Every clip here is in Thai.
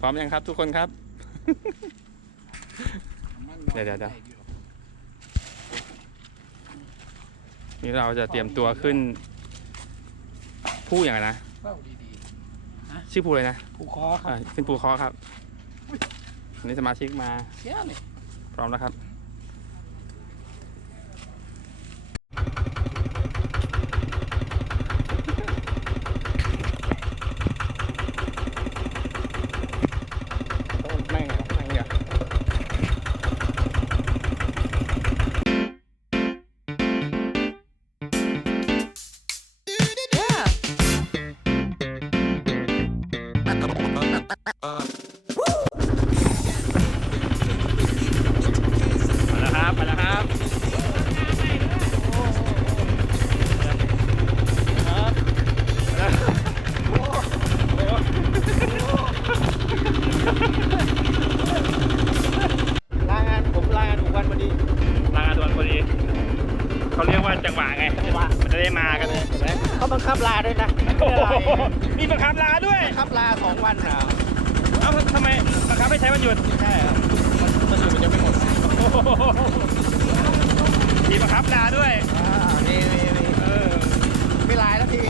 พร้อมยังครับทุกคนครับเดี๋ยวเดี๋ยวเดี๋ยวนี่เราจะเตรียมตัวขึ้นผู้อย่างไรนะเฝ้าดีชื่อผู้เลยนะๆผูคอครัอ่าบขึ้นภูเคอครับวันนี้สมาชิกมาเสียนี่พร้อมแล้วครับ มันจะได้มากันเห็นไหมเขาบังคับลาด้วยนะโอ้ไม่ได้ลาเองนะโหมีบังคับลาด้วยบังคับลาสองวันอะเอ้าทำไมบังคับให้ใช้วันหยุดใช่ครับมันมันอยู่มันจะไม่หมดโอ้โหมีบังคับลาด้วยอ่ามีมีมีเออไม่ลายแล้วที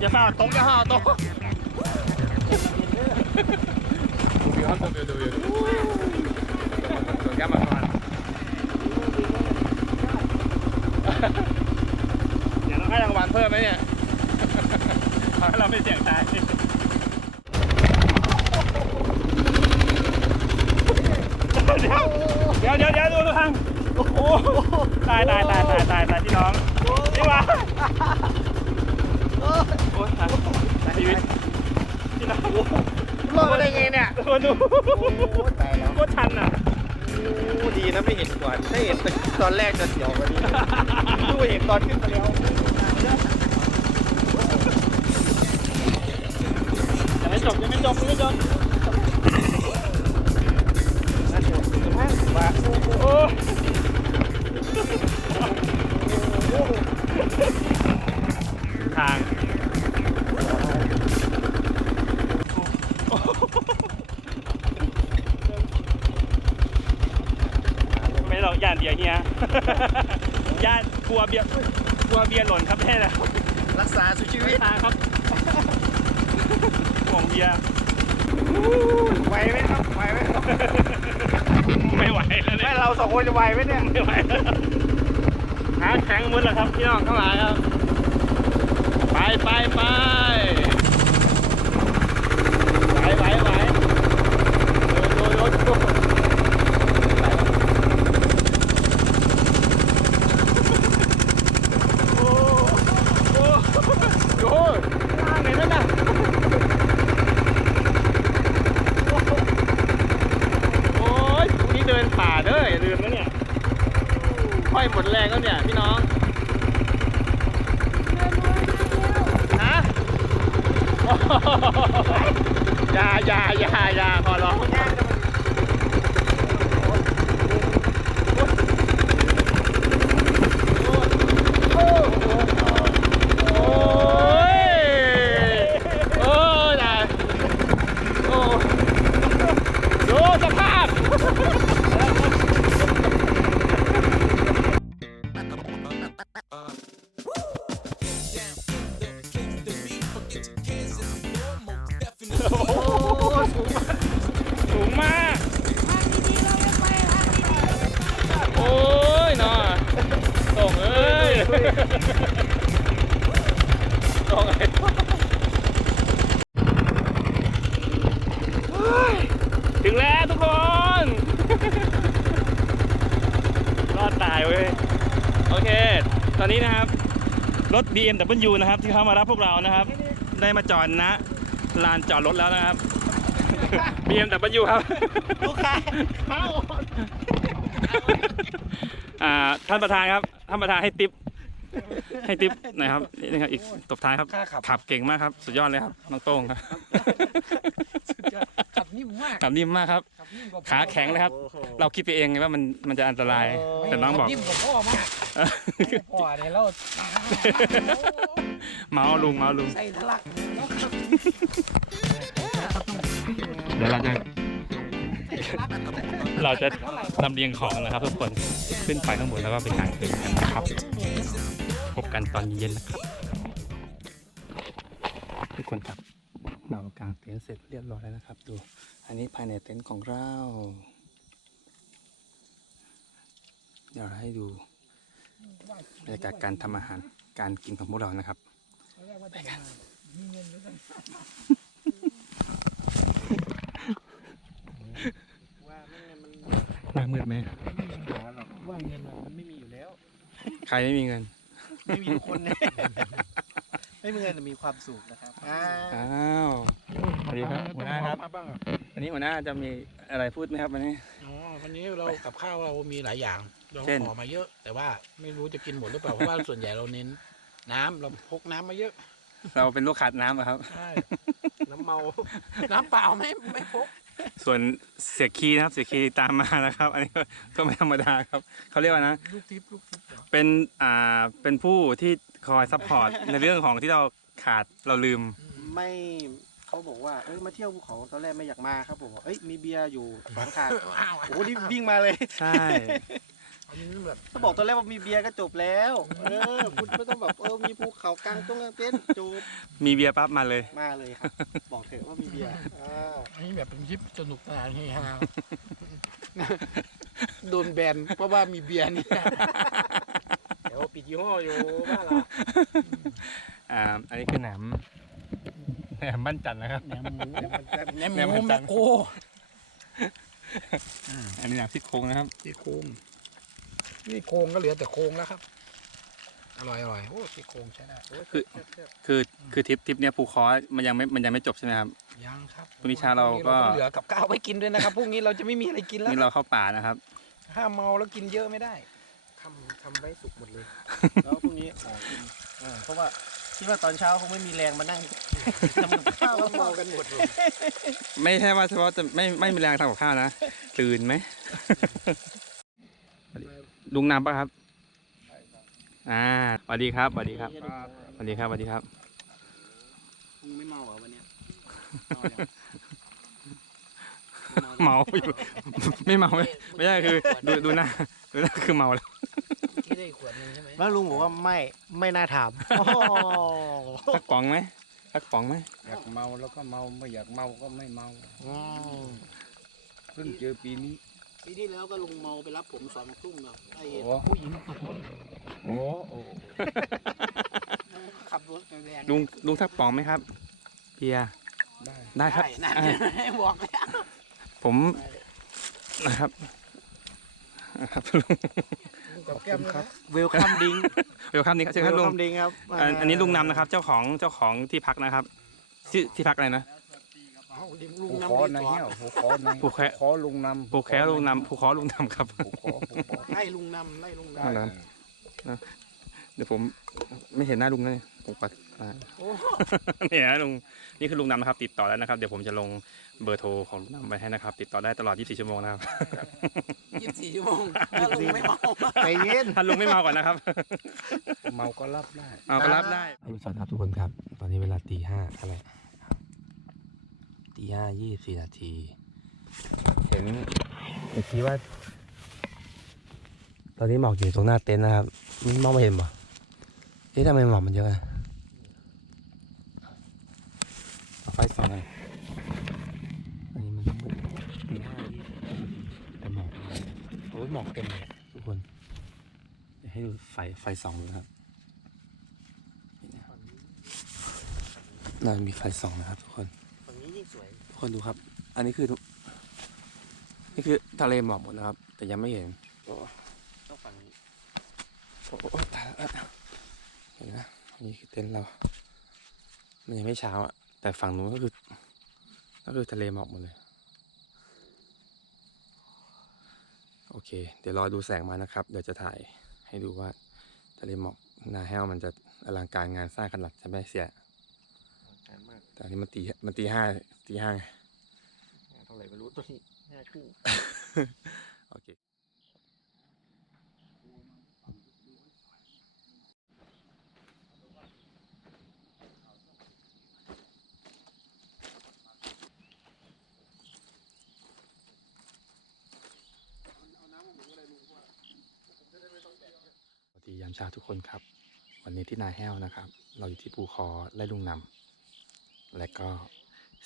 อย่าเฝ้าตรงอย่าเฝ้าตรงดูครับดูดูดูดูส่วนแก้มมาก่อน เดี๋ยว เพิ่มไหมเนี่ยขอให้เราไม่เสี่ยงตายเดี๋ยวเดี๋ยวเดี๋ยวดูดูทางโอ้โหตายตายตายตายตายตายพี่น้องนี่วะโอ้ยตายตายชีวิตพี่น้องรอดมาได้ไงเนี่ยมาดูโอ้ตายแล้วโคตรชันอะดีนะไม่เห็นก่อนถ้าเห็นตอนแรกจะเสียวกว่านี้ดูเห็นตอนขึ้นมาแล้ว ยังไม่จบยังไม่จบยังไม่จบนั่นเดี๋ยวจะพังว่าโอ้ทางไม่หรอกย่านเบียร์เฮียย่านกลัวเบียร์ กลัวเบียร์หล่นครับแน่แล้วรักษาสุชีวิตทาครับห่วงเบียร์ไหวไหมครับไหวไหมครับไม่ไหวแล้วเนี่แม่ยเราสองคนจะไหวไหมเนี่ยไม่ไหวแล้วหาแข็งมุดแล้วครับพี่น้องทั้งหลายครับ ไปไปไปไหวไหวไหวโยโดยโยโอ้โอ้โยล่างไหนนั่นน่ะโอ้ยพรุ่งนี้เดิน ป่าเด้ออย่าลืมนะเนี่ยค่อยหมดแรงแล้วเนี่ยพี่น้องฮะอย่าอย่าอย่าอย่าขอร้อง อนนี้นะครับ รถ BMW นะครับ ที่เขามารับพวกเรานะครับ ได้มาจอดณลานจอดรถแล้วนะครับ BMW ครับลูกค้าเข้าอ่าท่านประธานครับท่านประธานให้ติป ให้ติปหน่อยครับนี่นะครับอีกตบท้ายครับค่าขับ ขับเก่งมากครับ สุดยอดเลยครับน้องโต้งครับขับนิ่มมมากขับนิ่มมากครับ ขับนิ่มกว่าพ่อขาแข็งเลยครับโอ้โหเราคิดไปเองไงว่ามันมันจะอันตรายโอ้แต่น้องบอกนิ่มกว่าพ่อมากพ่อเนี่ยเราเมาลุงเมาลุง ใส่ทะลักเดี๋ยวเราจะเราจะลำเลียงของนะครับทุกคนขึ้นไปข้างบนแล้วก็ไปกางเต็นท์กันนะครับ พบกันตอนเย็นนะครับ ทุกคนครับเรากางเต็นท์เสร็จเรียบร้อยแล้วนะครับ ดู อันนี้ภายในเต็นท์ของเรา เดี๋ยวเราให้ดูบรรยากาศการทำอาหารการกินของพวกเรานะครับไปกันว่าไม่งั้นมันหน้ามืดไหมว่าเงินอะมันไม่มีอยู่แล้ว ใครไม่มีเงิน ไม่มีทุกคนเนี่ยไม่มีเงินแต่มีความสุขนะครับอ่าอ้าวสวัสดีครับหัวหน้าครับมาบ้างอะวันนี้หัวหน้าจะมีอะไรพูดไหมครับวันนี้ อ๋อวันนี้เรากับข้าวเรามีหลายอย่างเราเช่น ขอมาเยอะ แต่ว่าไม่รู้จะกินหมดหรือเปล่าเพราะว่าส่วนใหญ่เราเน้น น้ำเราพกน้ำมาเยอะเราเป็นลูกขาดน้ำอะครับ ใช่น้ำเมา น้ำเปล่าไม่ไม่พกส่วนเสียคีนะครับ เสียคีตามมานะครับ อันนี้ก็ก็ไม่ธรรมดาครับเขาเรียกว่านะ ลูกทิพย์ลูกทิพย์ เหรอเป็นอ่าเป็นผู้ที่คอยซัพพอร์ต ในเรื่องของที่เราขาดเราลืม ไม่เขาบอกว่าเอ้ยมาเที่ยวภูเขาตอนแรกไม่อยากมาครับผมบอกเอ้ยมีเบียร์อยู่สองถาดอ้าวโอ้โหนี่วิ่งมาเลย ใช่ อันนี้แบบถ้าบอกตอนแรกว่ามีเบียร์ก็จบแล้ว เออคุณไม่ต้องแบบเออมีภูเขากลางตรงกลางเต็นท์จบมีเบียร์ปั๊บมาเลย มาเลยครับ บอกเถอะว่ามีเบียร์อ่าอันนี้แบบเป็นคลิปสนุกสนานเฮฮาโดนแบนเพราะว่ามีเบียร์นี่เดี๋ยวปิดยี่ห้ออยู่บ้านเราอ่า อันนี้คือแหนมแหนมบ้านจันทร์นะครับ แหนมหมูแหนมแหนมหหมูมูจัแมนทร์โคอันนี้แหนมซี่โครงนะครับซี่โครง นี่โครงก็เหลือแต่โครงแล้วครับ อร่อยอร่อยโอ้ซี่โครงใช้ได้คือ คือคือทริปทริปเนี้ยภูคอมันยังไม่มันยังไม่จบใช่ไหมครับ ยังครับพรุ่งนี้เช้าเราก็ต้องเหลือกับข้าวไว้กินด้วยนะครับพรุ่งนี้เราจะไม่มีอะไรกินแล้วนี่เราเข้าป่านะครับ ห้ามเมาแล้วกินเยอะไม่ได้ทำทำไว้สุกหมดเลย แล้วพรุ่งนี้ขอกินอ่าเพราะว่าคิดว่าตอนเช้าคงไม่มีแรงมานั่งทำกับข้าวแล้วเมากันหมดเลยไม่ใช่ว่าเฉพาะจะไม่ไม่มีแรงทำกับข้าวนะตื่นไหม ลุงนำปะครับ อ่าสวัสดีครับสวัสดีครับสวัสดีครับสวัสดีครับมึงไม่เมาเหรอวันเนี้ยเมายังเมาอยู่ ไม่เมาไม่ไม่ใช่คือ ดูดูหน้าดูหน้าคือเมาแล้วที่ได้ขวดนึงใช่ไหมแล้วลุงบอกว่าไม่ไม่น่าถามสักป๋องไหมสักป๋องไหมอยากเมาแล้วก็เมาไม่อยากเมาก็ไม่เมาอืมเพิ่งเจอปีนี้ ปีที่แล้วก็ลุงเมาไปรับผมสองทุ่มแบบไอ้โอ้ผู้หญิงขับรถโอ้โอ้ขับรถแรงลุงลุงสักป๋องไหมครับเบียร์ได้ได้ครับนั่นอ่าบอกแล้วผมนะครับนะครับลุงลุงกับแก้มนะครับเวลคัมดิงเดี๋ยวครับนี่ครับเชิญครับลุงคัมดิงครับอันอันนี้ลุงนำนะครับ เจ้าของเจ้าของที่พักนะครับชื่อที่พักอะไรนะเอาดิลุง ผู้นำขอดีในกว่าเหี้ยวผู้ขอในผู้แคะขอลุงนำภูแคลุงนำภูคอลุงนำครับผู้ขอผู้ขอไล่ลุงนำไล่ลุงนเอาละเดี๋ยวผมไม่เห็นหน้าลุงเลยผมปัดอ่าำโอ้เนี่ยนะลุงนี่คือลุงนำนะครับ ติดต่อแล้วนะครับ เดี๋ยวผมจะลงเบอร์โทรของลุงนำไว้ให้นะครับ ติดต่อได้ตลอด 24 ชั่วโมงนะครับยี่สิบสี่ชั่วโมงถ้าลุงไม่เมาใจเย็นถ้าลุงไม่เมาก่อนนะครับ เมาก็รับได้เอาก็รับได้สวัสดีครับทุกคนครับ ตอนนี้เวลาตีห้าอะไร ตีห้ายี่สี่นาที เห็นเมื่อกี้ว่า ตอนนี้หมอกอยู่ตรงหน้าเต็นท์นะครับมองไม่เห็นป่ะเอ๊ะทำไมหมอกมันเยอะอะเอาไฟส่องหน่อยอันนี้มันมืดตีห้ายี่แต่หมอกโอ้ยหมอกเต็มเลยอะทุกคนเดี๋ยวให้ดูไฟไฟส่องดูนะครับน่าจะมีไฟส่องนะครับทุกคนฝั่งนี้ยิ่งสวยทุก คนดูครับ อันนี้คือทุกนี่คือทะเลหมอกหมดนะครับ แต่ยังไม่เห็นต้องฝั่งนี้โอ้โหตายแล้วเห็นนะอันนี้คือเต็นท์เรา มันยังไม่เช้าอะ แต่ฝั่งนู้นก็คือ ก็คือทะเลหมอกหมดเลย โอเค เดี๋ยวรอดูแสงมานะครับ เดี๋ยวจะถ่ายให้ดูว่าทะเลหมอกนาแห้วมันจะอลังการงานสร้างขนาดจะไม่เสียการมากแต่อันนี้มันตีมันตีห้า ตีห้าไงตท่าไหร่ไม่รู้ตัวนี้ห้าครึ่งโอเคสวัสดียามเช้าทุกคนครับ วันนี้ที่นาแห้วนะครับ เราอยู่ที่ภูคอไร่ลุงนำและก็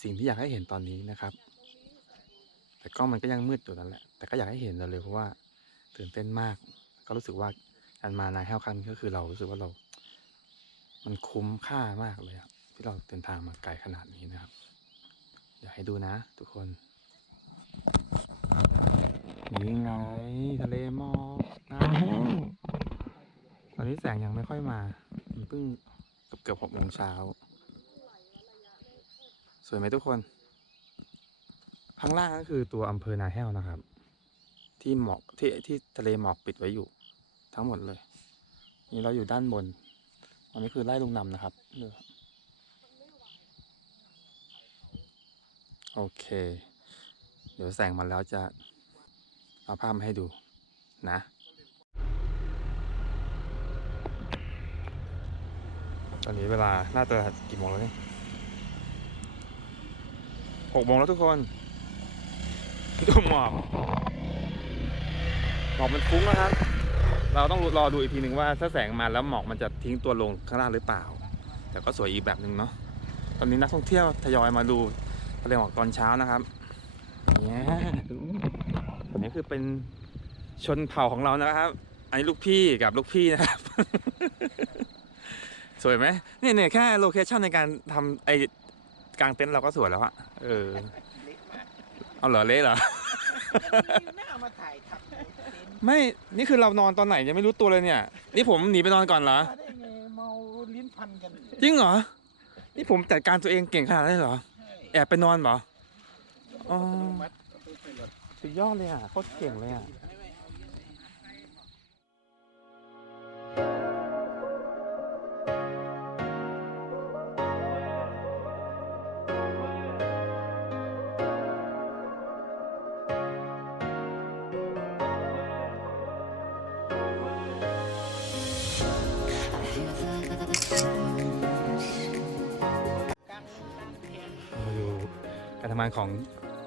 สิ่งที่อยากให้เห็นตอนนี้นะครับ แต่กล้องมันก็ยังมืดอยู่นั่นแหละ แต่ก็อยากให้เห็นเลยเพราะว่าตื่นเต้นมาก ก็รู้สึกว่าการมานาแห้วครั้งนี้ก็คือเรารู้สึกว่าเรา มันคุ้มค่ามากเลยครับที่เราเดินทางมาไกลขนาดนี้นะครับ อยากให้ดูนะ ทุกคนนี่ไงทะเลหมอกนาแห้วตอนนี้แสงยังไม่ค่อยมาเพิ่งเกือบเกือบหกโมงเช้า วยไหมทุกคน ข้างล่างก็คือตัวอำเภอนาแห้วนะครับ ที่หมอกที่ที่ทะเลหมอกปิดไว้อยู่ ทั้งหมดเลย นี่เราอยู่ด้านบนอันนี้คือไร่ลุงนำนะครับโอเค เดี๋ยวแสงมาแล้วจะเอาภาพมาให้ดูนะตอนนี้เวลาน่าจะกี่โมงแล้วเนี่ย หกโมงแล้วทุกคนดูหมอกหมอกมันฟุ้งนะครับ เราต้องรอดูอีกทีหนึ่งว่าถ้าแสงมาแล้วหมอกมันจะทิ้งตัวลงข้างล่างหรือเปล่า แต่ก็สวยอีกแบบหนึ่งเนาะตอนนี้นักท่องเที่ยวทยอยมาดูทะเลหมอกตอนเช้านะครับเนี่ยคนนี้คือเป็นชนเผ่าของเรานะครับ อันนี้ลูกพี่กับลูกพี่นะครับ สวยไหมเนี่ยเนี่ยแค่โลเคชั่นในการทำไอ กางเต็นท์เราก็สวยแล้วอะเออ เล็กมากเอาเหรอเละเหรอหน้ามาถ่ายทำเต็นท์ไม่ นี่คือเรานอนตอนไหนยังไม่รู้ตัวเลยเนี่ย นี่ผมหนีไปนอนก่อนเหรอ มาได้ไงเมาลิ้นพันกันจริงเหรอ นี่ผมจัดการตัวเองเก่งขนาดนั้นเลยเหรอแอบไปนอนเหรอ อ๋อมัดเอาไปใส่รถสุดยอดเลยอะ โคตรเก่งเลยอะ ทำงานของ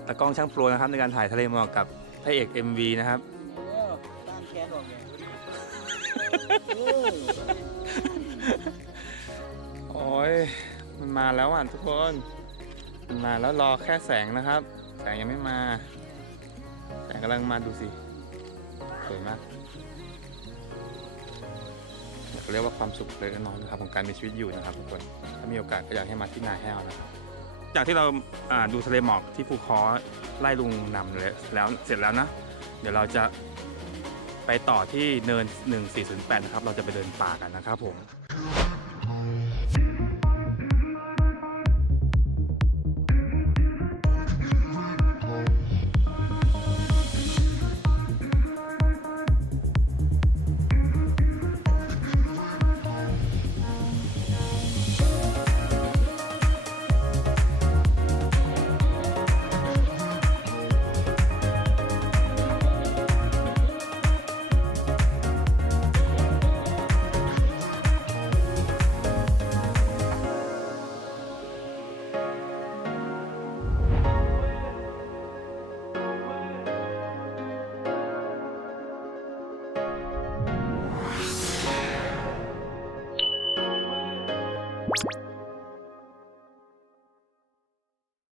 ตากล้องช่างโปรนะครับ ในการถ่ายทะเลหมอกกับพระเอก MV นะครับเออกลางแขนออกไงเออโอ้ยมันมาแล้วอะทุกคนมันมาแล้วรอแค่แสงนะครับ แสงยังไม่มา แสงกำลังมาดูสิสวยมากเรียกว่าความสุขเล็กน้อยนะครับของการมีชีวิตอยู่นะครับทุกคนถ้ามีโอกาสก็อยากให้มาที่นาแห้วนะครับ จากที่เราดูทะเลหมอกที่ภูคอไล่ลุงนำเลยแล้วเสร็จแล้วนะ เดี๋ยวเราจะไปต่อที่เนิน 1408 นะครับ เราจะไปเดินป่ากันนะครับผม